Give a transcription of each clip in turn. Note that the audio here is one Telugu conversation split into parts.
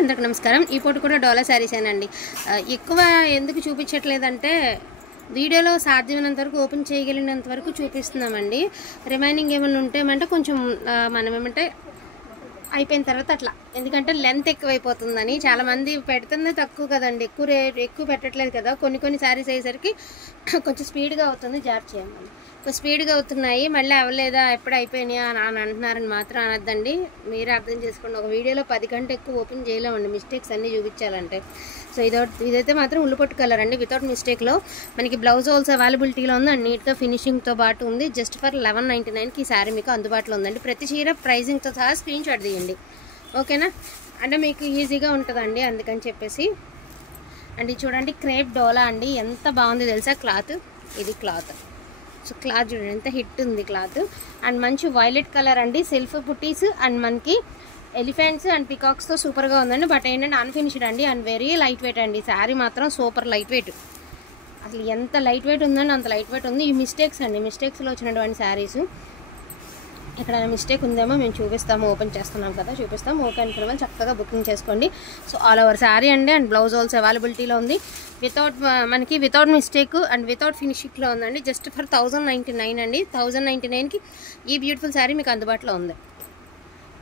అందరికీ నమస్కారం. ఈ పూట కూడా డోలా శారీస్ ఏనండి. ఎక్కువ ఎందుకు చూపించట్లేదంటే వీడియోలో సాధ్యమైనంత వరకు ఓపెన్ చేయగలిగినంత వరకు చూపిస్తున్నామండి. రిమైనింగ్ ఏమైనా ఉంటే కొంచెం మనం ఏమంటే అయిపోయిన తర్వాత అట్లా, ఎందుకంటే లెంత్ ఎక్కువైపోతుందని చాలామంది పెడుతుంది తక్కువ కదండి, ఎక్కువ పెట్టట్లేదు కదా. కొన్ని శారీస్ అయ్యేసరికి కొంచెం స్పీడ్గా అవుతుంది. జాగ్రత్త చేయండి, స్పీడ్గా అవుతున్నాయి. మళ్ళీ అవ్వలేదా ఎప్పుడు అయిపోయినాయా అని అంటున్నారని మాత్రం అనద్దండి. మీరే అర్థం చేసుకోండి. ఒక వీడియోలో 10 గంటలు ఎక్కువ ఓపెన్ చేయలేమండి మిస్టేక్స్ అన్నీ చూపించాలంటే. సో ఇదైతే మాత్రం ఉల్లిపొట్టు కలర్ అండి, వితౌట్ మిస్టేక్లో మనకి బ్లౌజ్ ఆల్సో అవైలబిలిటీలో ఉంది అండ్ నీట్గా ఫినిషింగ్తో పాటు ఉంది. జస్ట్ ఫర్ 1199కి ఈ శారీ మీకు అందుబాటులో ఉందండి. ప్రతి చీర ప్రైజింగ్తో సహా స్క్రీన్ షాట్ తీయండి, ఓకేనా? అంటే మీకు ఈజీగా ఉంటుందండి, అందుకని చెప్పేసి. అండ్ చూడండి, క్రేప్ డోలా అండి, ఎంత బాగుంది తెలుసా క్లాత్. ఇది క్లాత్, సో క్లాత్ చూడండి ఎంత హిట్ ఉంది క్లాత్. అండ్ మంచి వైలెట్ కలర్ అండి, సెల్ఫ్ బుటీస్ అండ్ మనకి ఎలిఫెంట్స్ అండ్ పికాక్స్తో సూపర్గా ఉందండి. బట్ ఏంటంటే అన్ఫినిష్డ్ అండి అండ్ వెరీ లైట్ వెయిట్ అండి. శారీ మాత్రం సూపర్ లైట్ వెయిట్, అసలు ఎంత లైట్ వెయిట్ ఉందండి అంత లైట్ వెయిట్ ఉంది. ఈ మిస్టేక్స్ అండి, మిస్టేక్స్లో వచ్చినటువంటి శారీస్. ఇక్కడ మిస్టేక్ ఉందేమో మేము చూపిస్తాము, ఓపెన్ చేస్తున్నాం కదా, చూపిస్తాము. ఓకే అనుకున్న వాళ్ళు చక్కగా బుకింగ్ చేసుకోండి. సో ఆల్ ఓవర్ శారీ అండి అండ్ బ్లౌజ్ ఆల్సో అవైలబిలిటీలో ఉంది. వితౌట్ మిస్టేక్ అండ్ వితౌట్ ఫినిషింగ్లో ఉందండి. జస్ట్ ఫర్ 1099 అండి. 1099కి ఈ బ్యూటిఫుల్ శారీ మీకు అందుబాటులో ఉంది.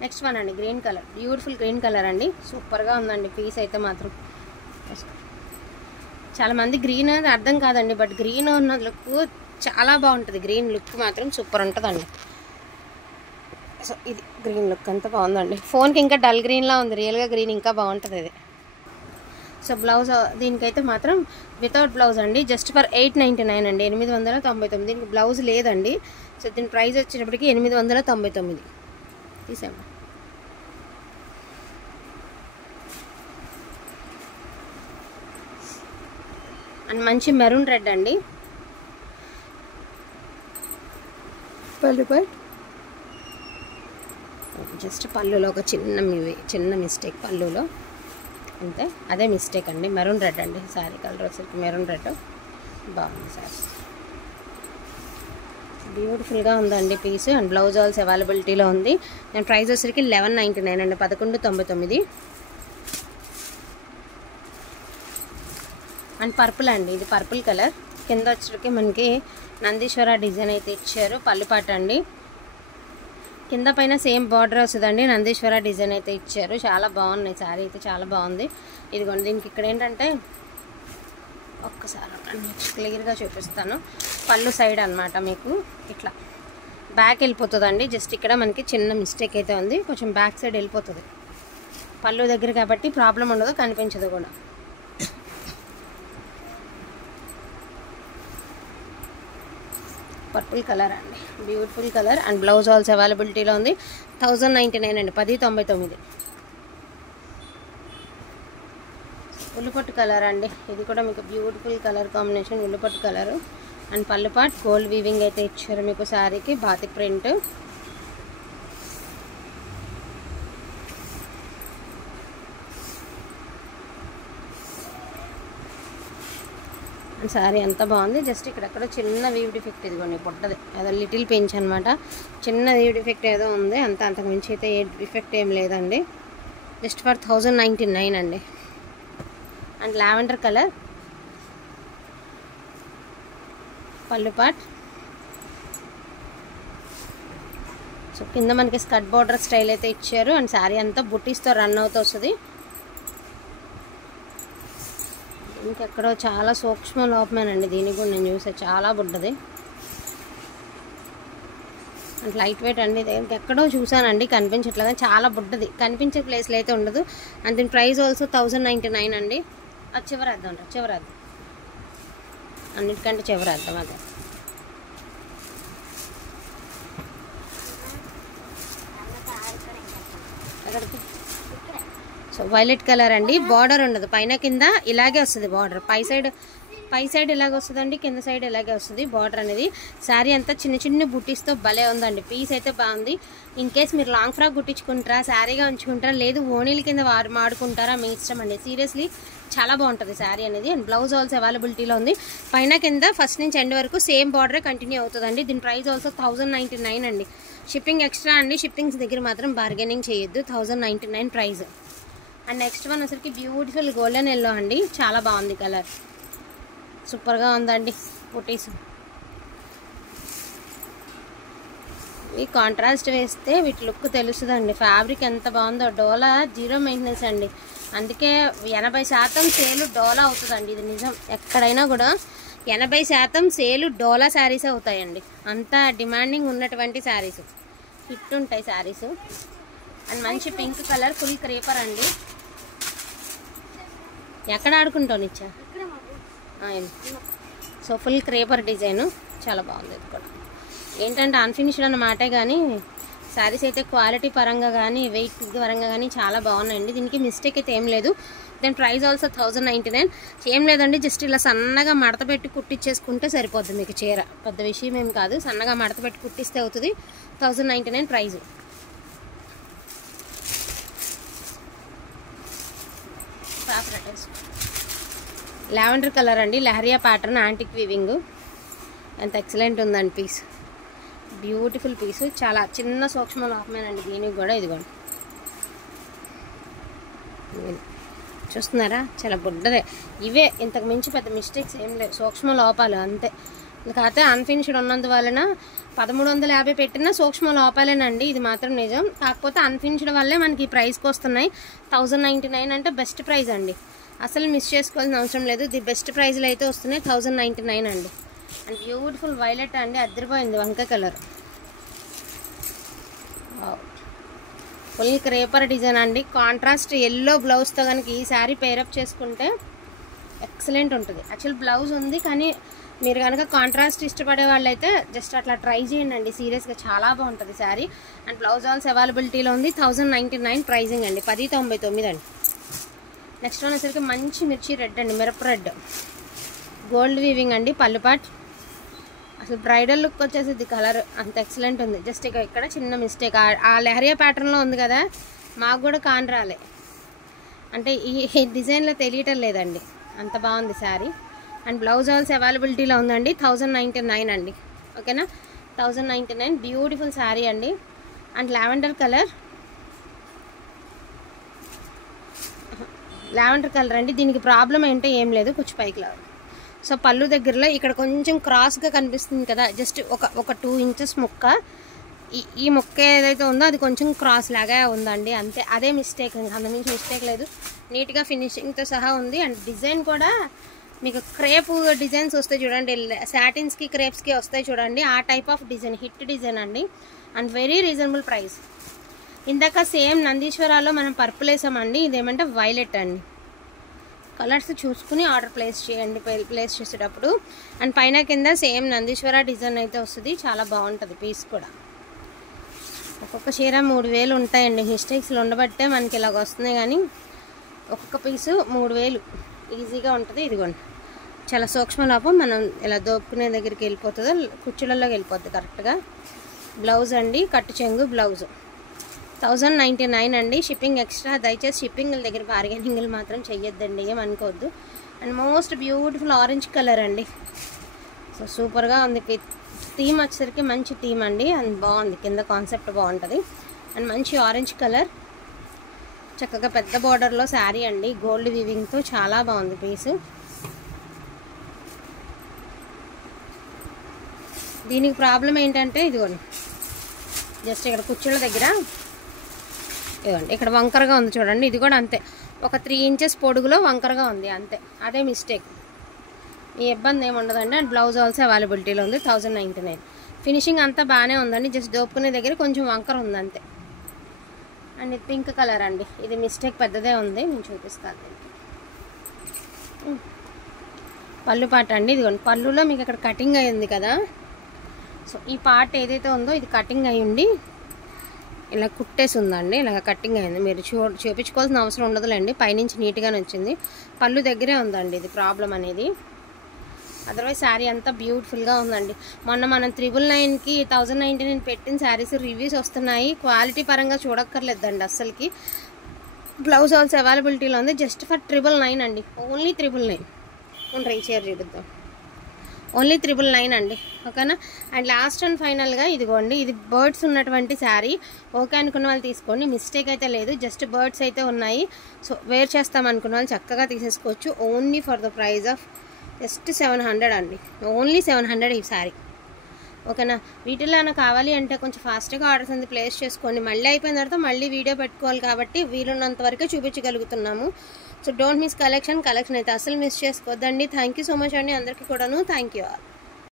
నెక్స్ట్ వన్ అండి, green colour, beautiful green colour అండి, సూపర్గా ఉందండి పీస్ అయితే మాత్రం. చాలామంది గ్రీన్ అనేది అర్థం కాదండి, బట్ గ్రీన్ ఉన్న లుక్ చాలా బాగుంటుంది. గ్రీన్ లుక్ మాత్రం సూపర్ ఉంటుందండి. సో ఇది గ్రీన్ లుక్ అంతా బాగుందండి. ఫోన్కి ఇంకా డల్ గ్రీన్లా ఉంది, రియల్గా గ్రీన్ ఇంకా బాగుంటుంది ఇది. సో బ్లౌజ్ దీనికైతే మాత్రం వితౌట్ బ్లౌజ్ అండి, జస్ట్ ఫర్ 899 అండి, 899. దీనికి బ్లౌజ్ లేదండి. సో దీని ప్రైస్ వచ్చేటప్పటికి 899 తీసాము. అండ్ మంచి మెరూన్ రెడ్ అండి, పళ్ళు జస్ట్ పళ్ళులో ఒక చిన్న మిస్టేక్, పళ్ళులో అంతే, అదే మిస్టేక్ అండి. మెరూన్ రెడ్ అండి శారీ కలర్ వచ్చేసరికి మెరూన్ రెడ్ బాగుంది శారీ, బ్యూటిఫుల్గా ఉందండి పీస్. అండ్ బ్లౌజ్ ఆల్సో అవైలబిలిటీలో ఉంది. నేను ప్రైస్ వచ్చేసరికి 1199 అండి, 1199. అండ్ పర్పుల్ అండి, ఇది పర్పుల్ కలర్. కింద వచ్చేసరికి మనకి నందీశ్వర డిజైన్ అయితే ఇచ్చారు. పల్లిపాట అండి, కింద పైన సేమ్ బార్డర్ వస్తుందండి, నందీశ్వర డిజైన్ అయితే ఇచ్చారు. చాలా బాగున్నాయి, శారీ అయితే చాలా బాగుంది. ఇదిగోండి, దీనికి ఇక్కడ ఏంటంటే ఒక్కసారి క్లియర్గా చూపిస్తాను. పళ్ళు సైడ్ అనమాట మీకు ఇట్లా బ్యాక్ వెళ్ళిపోతుందండి. జస్ట్ ఇక్కడ మనకి చిన్న మిస్టేక్ అయితే ఉంది, కొంచెం బ్యాక్ సైడ్ వెళ్ళిపోతుంది. పళ్ళు దగ్గర కాబట్టి ప్రాబ్లం ఉండదు, కనిపించదు కూడా. పర్పుల్ కలర్ అండి, beautiful colour. And blouse also అవైలబిలిటీలో ఉంది. 1099 అండి, 1099. ఉల్లిపొట్టు కలర్ అండి, ఇది కూడా మీకు బ్యూటిఫుల్ కలర్ కాంబినేషన్, ఉల్లిపొట్టు కలరు. అండ్ పళ్ళుపాట్ గోల్డ్ వీవింగ్ అయితే ఇచ్చారు మీకు శారీకి, బాతిక్ ప్రింట్. శారీ ఎంత బాగుంది. జస్ట్ ఇక్కడెక్కడ చిన్న వీవ్ డిఫెక్ట్, ఇదిగోండి పొట్టది, అదో లిటిల్ పెంచ్ అనమాట, చిన్న వీవ్ డిఫెక్ట్ ఏదో ఉంది, అంతకు మించి అయితే ఏ డిఫెక్ట్ ఏం లేదండి. జస్ట్ ఫర్ 1099 అండి. అండ్ లావెండర్ కలర్ పళ్ళు పాట్. సో కింద మనకి స్కర్ట్ బార్డర్ స్టైల్ అయితే ఇచ్చారు. అండ్ శారీ అంతా బుట్టీస్తో రన్ అవుతూ వస్తుంది. ఇంకెక్కడో చాలా సూక్ష్మ లోపమేనండి, దీనికి కూడా నేను చూసా, చాలా బుడ్డది అండ్ లైట్ వెయిట్ అండి. ఎక్కడో చూసానండి, కనిపించట్లేదు, చాలా బుడ్డది, కనిపించే ప్లేస్లో అయితే ఉండదు. అండ్ దీని ప్రైస్ ఆల్సో 1099 అండి. అది చివరేద్దాం, అన్నిటికంటే చివరేద్దాం అదే. సో వైలెట్ కలర్ అండి, బార్డర్ ఉండదు, పైన కింద ఇలాగే వస్తుంది బార్డర్. పై సైడ్ ఇలాగే వస్తుందండి, కింద సైడ్ ఇలాగే వస్తుంది బార్డర్ అనేది. శారీ అంతా చిన్న బుట్టీస్తో భలే ఉందండి, పీస్ అయితే బాగుంది. ఇన్ కేస్ మీరు లాంగ్ ఫ్రాక్ కుట్టించుకుంటారా, శారీగా ఉంచుకుంటారా, లేదు ఓణీల కింద మాడుకుంటారా, మీ ఇష్టం అండి. సీరియస్లీ చాలా బాగుంటుంది శారీ అనేది. అండ్ బ్లౌజ్ ఆల్సో అవైలబిలిటీలో ఉంది. పైన కింద ఫస్ట్ నుంచి ఎండ్ వరకు సేమ్ బార్డరే కంటిన్యూ అవుతుందండి. దీని ప్రైస్ ఆల్సో 1099 అండి. షిప్పింగ్ ఎక్స్ట్రా అండి, షిప్పింగ్స్ దగ్గర మాత్రం బార్గెనింగ్ చేయొద్దు. 1099 ప్రైస్. అండ్ నెక్స్ట్ వన్ వచ్చరికి బ్యూటిఫుల్ గోల్డెన్ ఎల్లో అండి, చాలా బాగుంది కలర్, సూపర్గా ఉందండి. బుటీస్ ఈ కాంట్రాస్ట్ వేస్తే వీటి లుక్ తెలుస్తుందండి. ఫ్యాబ్రిక్ ఎంత బాగుందో, డోలా జీరో మెయింటెనెన్స్ అండి, అందుకే 80% సేలు డోలా అవుతుందండి. ఇది నిజం, ఎక్కడైనా కూడా 80% సేలు డోలా శారీస్ అవుతాయండి. అంత డిమాండింగ్ ఉన్నటువంటి శారీస్, హిట్ ఉంటాయి శారీస్. అండ్ మంచి పింక్ కలర్, ఫుల్ క్రేపర్ అండి. ఎక్కడ ఆడుకుంటావు నిచ్చా? సో ఫుల్ క్రేపర్ డిజైన్, చాలా బాగుంది. ఇది కూడా ఏంటంటే అన్ఫినిష్డ్ అన్నమాటే, కానీ శారీస్ అయితే క్వాలిటీ పరంగా కానీ వెయిట్ పరంగా కానీ చాలా బాగున్నాయండి. దీనికి మిస్టేక్ అయితే ఏం లేదు. Then price also 1099. ఏం లేదండి, జస్ట్ ఇలా సన్నగా మడత పెట్టి కుట్టించేసుకుంటే సరిపోద్ది మీకు చీర. పెద్ద విషయం ఏం కాదు, సన్నగా మడత పెట్టి కుట్టిస్తే అవుతుంది. 1099 ప్రైజు. లావెండర్ కలర్ అండి, లహరియా ప్యాటర్న్, యాంటిక్ వీవింగ్, ఎంత ఎక్సలెంట్ ఉందండి పీస్, బ్యూటిఫుల్ పీసు. చాలా చిన్న సూక్ష్మ లోపమేనండి దీనికి కూడా. ఇదిగోండి చూస్తున్నారా, చాలా బుడ్డదే. ఇవే, ఇంతకు మించి పెద్ద మిస్టేక్స్ ఏం లేవు, సూక్ష్మ లోపాలు అంతే. కాకపోతే అన్ఫినిష్డ్ ఉన్నందువలన 1350 పెట్టిన సూక్ష్మ లోపాలేనండి, ఇది మాత్రం నిజం. కాకపోతే అన్ఫినిష్డ్ వల్లే మనకి ఈ ప్రైస్కి వస్తున్నాయి. 1099 అంటే బెస్ట్ ప్రైస్ అండి, అసలు మిస్ చేసుకోవాల్సిన అవసరం లేదు. ది బెస్ట్ ప్రైస్లో అయితే వస్తున్నాయి 1099 అండి. అండ్ బ్యూటిఫుల్ వైలెట్ అండి, అద్దరిపోయింది వంకాయ కలర్, ఫుల్ క్రేపర్ డిజైన్ అండి. కాంట్రాస్ట్ ఎల్లో బ్లౌజ్తో కనుక ఈ శారీ పేరప్ చేసుకుంటే ఎక్సలెంట్ ఉంటుంది. యాక్చువల్ బ్లౌజ్ ఉంది, కానీ మీరు కనుక కాంట్రాస్ట్ ఇష్టపడే వాళ్ళైతే జస్ట్ అట్లా ట్రై చేయండి అండి, సీరియస్గా చాలా బాగుంటుంది శారీ. అండ్ బ్లౌజ్ ఆల్స్ అవైలబిలిటీలో ఉంది. 1099 ప్రైజింగ్ అండి, 1099 అండి. నెక్స్ట్ వన్ వచ్చేసరికి మంచి మిర్చి రెడ్ అండి, మిరప రెడ్, గోల్డ్ వీవింగ్ అండి, పల్లుపాట్. అసలు బ్రైడల్ లుక్ వచ్చేసి ఇది కలర్ అంత ఎక్సలెంట్ ఉంది. జస్ట్ ఇక్కడ చిన్న మిస్టేక్, ఆ లెహరియా ప్యాటర్న్లో ఉంది కదా, మాకు కూడా కాన్ రాలే, అంటే ఈ డిజైన్లో తెలియటం లేదండి, అంత బాగుంది శారీ. అండ్ బ్లౌజ్ ఆల్స్ అవైలబిలిటీలో ఉందండి. 1099 అండి, ఓకేనా. 1099 బ్యూటిఫుల్ శారీ అండి. And lavender colour, lavender colour అండి. దీనికి ప్రాబ్లం ఏంటో ఏం లేదు, కొంచెం పైకి లావు. సో పళ్ళు దగ్గరలో ఇక్కడ కొంచెం క్రాస్గా కనిపిస్తుంది కదా, జస్ట్ ఒక 2 ఇంచెస్ ముక్క, ఈ ముక్క ఏదైతే ఉందో అది కొంచెం క్రాస్ లాగా ఉందండి, అంతే. అదే మిస్టేక్, అంతమించి మిస్టేక్ లేదు. నీట్గా ఫినిషింగ్తో సహా ఉంది. అండ్ డిజైన్ కూడా మీకు క్రేప్ డిజైన్స్ వస్తాయి చూడండి, సాటిన్స్కి క్రేప్స్కి వస్తాయి చూడండి, ఆ type of design, hit design అండి. And very reasonable price. ఇందాక సేమ్ నందీశ్వరాలో మనం పర్పుల్ వేసామండి, ఇదేమంటే వైలెట్ అండి. కలర్స్ చూసుకుని ఆర్డర్ ప్లేస్ చేయండి ప్లేస్ చేసేటప్పుడు. అండ్ పైన కింద సేమ్ నందీశ్వర డిజైన్ అయితే వస్తుంది, చాలా బాగుంటుంది పీస్ కూడా. ఒక్కొక్క చీర 3000 ఉంటాయండి, మిస్టేక్స్లు ఉండబట్టే మనకి ఇలాగ వస్తున్నాయి, కానీ ఒక్కొక్క పీసు 3000 ఈజీగా ఉంటుంది. ఇదిగోండి, చాలా సూక్ష్మ లోపం, మనం ఇలా దోపుకునే దగ్గరికి వెళ్ళిపోతుందో కుచ్చులలోకి వెళ్ళిపోతుంది కరెక్ట్గా. బ్లౌజ్ అండి, కట్టు చెంగు బ్లౌజ్, 1099 అండి. షిప్పింగ్ ఎక్స్ట్రా, దయచేసి షిప్పింగ్ల దగ్గర బార్గెనింగ్లు మాత్రం చెయ్యొద్దండి, ఏమనుకోవద్దు. And most beautiful orange colour అండి, సో సూపర్గా ఉంది. థీమ్ వచ్చేసరికి మంచి థీమ్ అండి, అండ్ బాగుంది, కింద కాన్సెప్ట్ బాగుంటుంది. అండ్ మంచి ఆరెంజ్ కలర్, చక్కగా పెద్ద బార్డర్లో శారీ అండి, గోల్డ్ వీవింగ్తో చాలా బాగుంది పీసు. దీనికి ప్రాబ్లం ఏంటంటే ఇదిగోండి, జస్ట్ ఇక్కడ కుచ్చుళ్ళ దగ్గర ఇదిగోండి, ఇక్కడ వంకరగా ఉంది చూడండి, ఇది కూడా అంతే, ఒక 3 ఇంచెస్ పొడుగులో వంకరగా ఉంది అంతే, అదే మిస్టేక్. ఈ ఇబ్బంది ఏమి ఉండదండి. అండ్ బ్లౌజ్ ఆల్సో అవైలబిలిటీలో ఉంది. 1099. ఫినిషింగ్ అంతా బాగానే ఉందండి, జస్ట్ దోపుకునే దగ్గర కొంచెం వంకర ఉంది అంతే. అండ్ ఇది పింక్ కలర్ అండి, ఇది మిస్టేక్ పెద్దదే ఉంది, నేను చూపిస్తాను. పళ్ళు పాట అండి, ఇదిగోండి పళ్ళులో మీకు ఇక్కడ కటింగ్ అయ్యింది కదా, సో ఈ పార్ట్ ఏదైతే ఉందో ఇది కటింగ్ అయ్యి ఉండి ఇలా కుట్టేసి ఉందండి, ఇలాగ కటింగ్ అయింది. మీరు చూపించుకోవాల్సిన అవసరం ఉండదులేండి, పైనుంచి నీట్గానే వచ్చింది. పళ్ళు దగ్గరే ఉందండి ఇది ప్రాబ్లం అనేది, అదర్వైజ్ శారీ అంతా బ్యూటిఫుల్గా ఉందండి. మొన్న మనం 999కి 1099 పెట్టిన శారీస్ రివ్యూస్ వస్తున్నాయి, క్వాలిటీ పరంగా చూడక్కర్లేదండి అస్సలకి. బ్లౌజ్ ఆల్సో అవైలబిలిటీలో ఉంది, జస్ట్ ఫర్ 999 అండి, ఓన్లీ 999. ట్రై షేర్ చూపిద్దాం. ఓన్లీ 999 అండి, ఓకేనా. అండ్ లాస్ట్ అండ్ ఫైనల్గా ఇదిగోండి, ఇది బర్డ్స్ ఉన్నటువంటి శారీ. ఓకే అనుకున్న వాళ్ళు తీసుకోండి, మిస్టేక్ అయితే లేదు, జస్ట్ బర్డ్స్ అయితే ఉన్నాయి. సో వేర్ చేస్తాం అనుకున్న వాళ్ళు చక్కగా తీసేసుకోవచ్చు. Only for the price of just 700 అండి, ఓన్లీ 700 ఈ శారీ, ఓకేనా. వీటిలో ఏమైనా కావాలి అంటే కొంచెం ఫాస్ట్గా ఆర్డర్స్ అనేది ప్లేస్ చేసుకోండి. మళ్ళీ అయిపోయిన తర్వాత మళ్ళీ వీడియో పెట్టుకోవాలి కాబట్టి వీలున్నంత వరకే చూపించగలుగుతున్నాము. సో డోంట్ మిస్ కలెక్షన్ అయితే అసలు మిస్ చేసుకోవద్దండి. థ్యాంక్ యూ సో మచ్ అండి అందరికీ కూడాను. Thank you all.